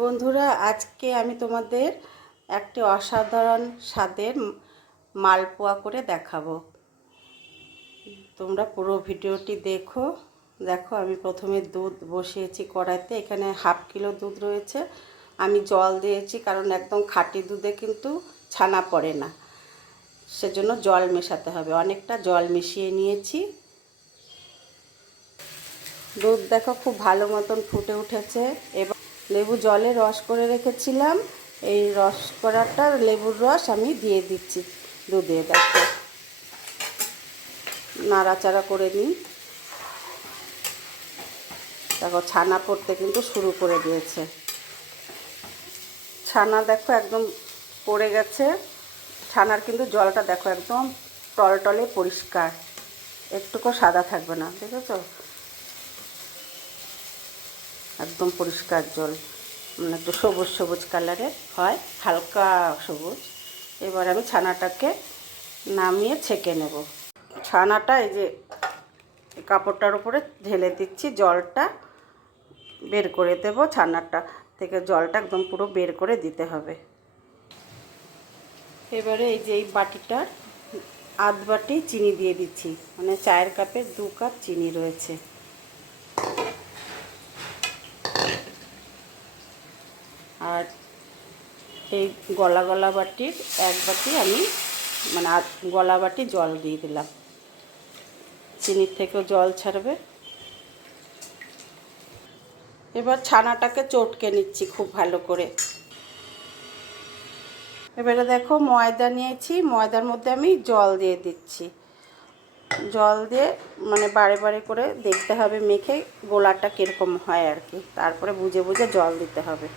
বন্ধুরা, আজকে আমি তোমাদের একটি অসাধারণ স্বাদের মালপোয়া করে দেখাবো। তোমরা পুরো ভিডিওটি দেখো। আমি প্রথমে দুধ বসিয়েছি কড়াইতে। এখানে হাফ কিলো দুধ রয়েছে। আমি জল দিয়েছি, কারণ একদম খাঁটি দুধে কিন্তু ছানা পড়ে না, সেজন্য জল মেশাতে হবে। অনেকটা জল মিশিয়ে নিয়েছি। দুধ দেখো খুব ভালো মতন ফুটে উঠেছে। এবার লেবু জলে রস করে রেখেছিলাম, এই রস করাটা লেবুর রস আমি দিয়ে দিচ্ছি দুধে। দেখো নাড়াচাড়া করে নিই। দেখো ছানা পড়তে কিন্তু শুরু করে দিয়েছে। ছানা দেখো একদম পড়ে গেছে। ছানার কিন্তু জলটা দেখো একদম টলটলে পরিষ্কার, একটুকু সাদা থাকবে না, দেখেছো? একদম পরিষ্কার জল, মানে একটু সবুজ সবুজ কালারের হয়, হালকা সবুজ। এবার আমি ছানাটাকে নামিয়ে ছেঁকে নেব। ছানাটা এই যে কাপড়টার উপরে ঢেলে দিচ্ছি, জলটা বের করে দেব। ছানাটা থেকে জলটা একদম পুরো বের করে দিতে হবে। এবারে এই যে এই বাটিটার আধ বাটি চিনি দিয়ে দিচ্ছি, মানে চায়ের কাপের 2 কাপ চিনি রয়েছে। আর এই গলা বাটির 1 বাটি আমি মানে গলা বাটি জল দিয়ে দিলাম। চিনির থেকেও জল ছাড়বে। এবার ছানাটাকে চটকে নিচ্ছি খুব ভালো করে। এবারে দেখো ময়দা নিয়েছি, ময়দার মধ্যে আমি জল দিয়ে দিচ্ছি। জল দিয়ে মানে বারে বারে করে দেখতে হবে মেখে গোলাটা কীরকম হয় আর কি, তারপরে বুঝে বুঝে জল দিতে হবে।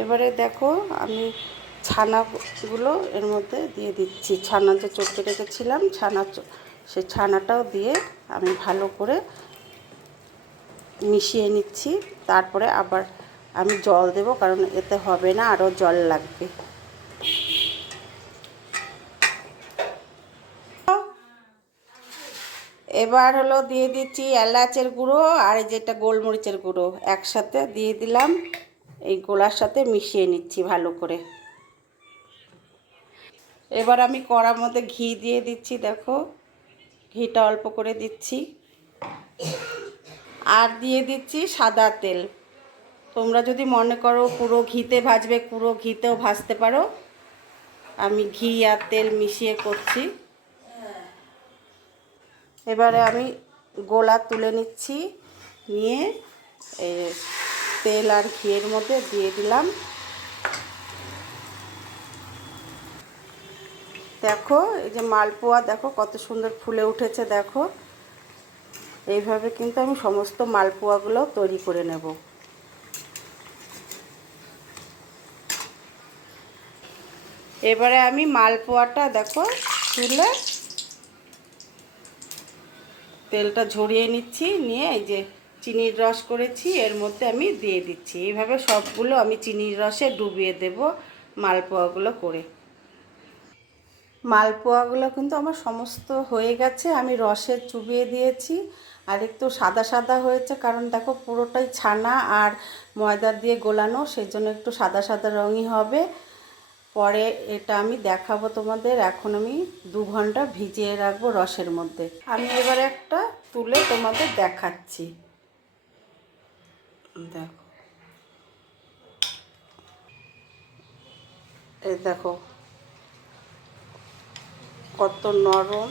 এবারে দেখো আমি ছানাগুলো এর মধ্যে দিয়ে দিচ্ছি। ছানা যে চটকে রেখেছিলাম, সেই ছানাটাও দিয়ে আমি ভালো করে মিশিয়ে নিচ্ছি। তারপরে আবার আমি জল দেব, কারণ এতে হবে না, আরও জল লাগবে। এবার হলো দিয়ে দিচ্ছি এলাচের গুঁড়ো আর যেটা গোলমরিচের গুঁড়ো একসাথে দিয়ে দিলাম। এই গোলার সাথে মিশিয়ে নিচ্ছি ভালো করে। এবার আমি কড়ার মধ্যে ঘি দিয়ে দিচ্ছি। দেখো ঘিটা অল্প করে দিচ্ছি, আর দিয়ে দিচ্ছি সাদা তেল। তোমরা যদি মনে করো পুরো ঘিতে ভাজবে, পুরো ঘিতেও ভাজতে পারো। আমি ঘি আর তেল মিশিয়ে করছি। এবারে আমি গোলা তুলে নিচ্ছি, নিয়ে তেল আর ঘিয়ের মধ্যে দিয়ে দিলাম। দেখো এই যে মালপোয়া দেখো কত সুন্দর ফুলে উঠেছে। দেখো এইভাবে কিন্তু আমি সমস্ত মালপোয়াগুলো তৈরি করে নেব। এবারে আমি মালপোয়াটা দেখো তুলে তেলটা ঝরিয়ে নিচ্ছি, নিয়ে এই যে চিনির রস করেছি এর মধ্যে আমি দিয়ে দিচ্ছি। এইভাবে সবগুলো আমি চিনির রসে ডুবিয়ে দেব মালপোয়াগুলো করে। মালপোয়াগুলো কিন্তু আমার সমস্ত হয়ে গেছে। আমি রসে চুবিয়ে দিয়েছি, আর একটু সাদা সাদা হয়েছে, কারণ দেখো পুরোটাই ছানা আর ময়দা দিয়ে গোলানো, সেই জন্য একটু সাদা সাদা রঙই হবে। পরে এটা আমি দেখাবো তোমাদের। এখন আমি 2 ঘন্টা ভিজিয়ে রাখবো রসের মধ্যে। আমি এবারে একটা তুলে তোমাদের দেখাচ্ছি। দেখো এই দেখো কত নরম।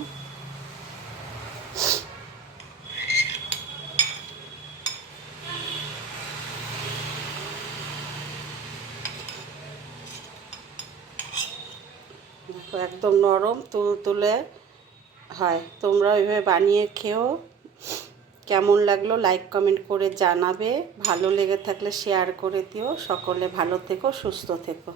দেখো একদম নরম তুলতুলে হয়। তোমরা ওইভাবে বানিয়ে খেও। কেমন লাগলো লাইক কমেন্ট করে জানাবে। ভালো লেগে থাকলে শেয়ার করে দিও। সকলে ভালো থেকো, সুস্থ থেকো।